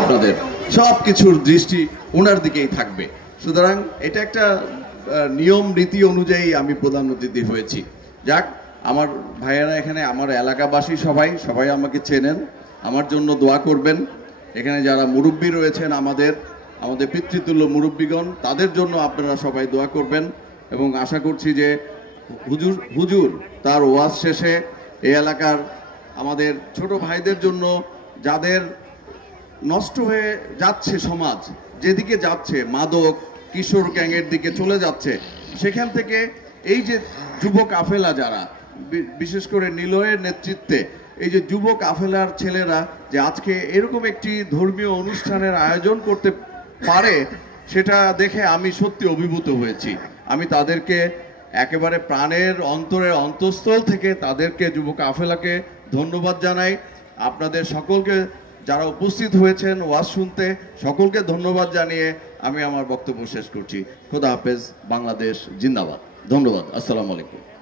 আপনাদের সব কিছুর দৃষ্টি ওনার দিকেই থাকবে। সুতরাং এটা একটা নিয়ম রীতি অনুযায়ী আমি প্রধান অতিথি হয়েছি। যাক, আমার ভাইয়েরা এখানে, আমার এলাকাবাসী সবাই আমাকে চেনেন, আমার জন্য দোয়া করবেন। এখানে যারা মুরব্বী রয়েছেন, আমাদের পিতৃতুল্য মুরব্বীগণ, তাদের জন্য আপনারা সবাই দোয়া করবেন। এবং আশা করছি যে হুজুর তার ওয়াজ শেষে এই এলাকার আমাদের ছোট ভাইদের জন্য, যাদের নষ্ট হয়ে যাচ্ছে সমাজ, যেদিকে যাচ্ছে মাদক কিশোর গ্যাংয়ের দিকে চলে যাচ্ছে, সেখান থেকে এই যে যুব কাফেলা, যারা বিশেষ করে নিলয়ের নেতৃত্বে এই যে যুব কাফেলার ছেলেরা যে আজকে এরকম একটি ধর্মীয় অনুষ্ঠানের আয়োজন করতে পারে, সেটা দেখে আমি সত্যি অভিভূত হয়েছি। আমি তাদেরকে একেবারে প্রাণের অন্তরের অন্তঃস্থল থেকে তাদেরকে, যুব কাফেলাকে ধন্যবাদ জানাই। আপনাদের সকলকে, যারা উপস্থিত হয়েছেন ওয়াজ শুনতে, সকলকে ধন্যবাদ জানিয়ে আমি আমার বক্তব্য শেষ করছি। খোদা হাফেজ, বাংলাদেশ জিন্দাবাদ। ধন্যবাদ। আসসালামু আলাইকুম।